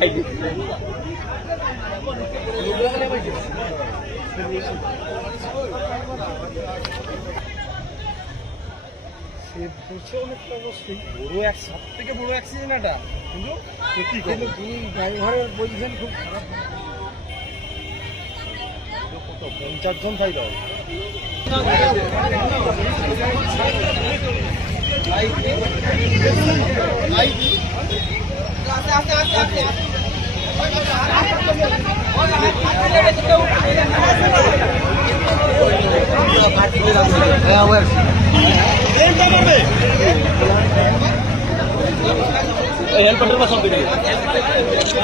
সাইডে বড় এক সব থেকে বড় অ্যাক্সিডেন্ট এটা কিন্তু ড্রাইভারের পজিশন খুব খারাপ। 50 জন থাই দাও हेल्पर का सब देखिए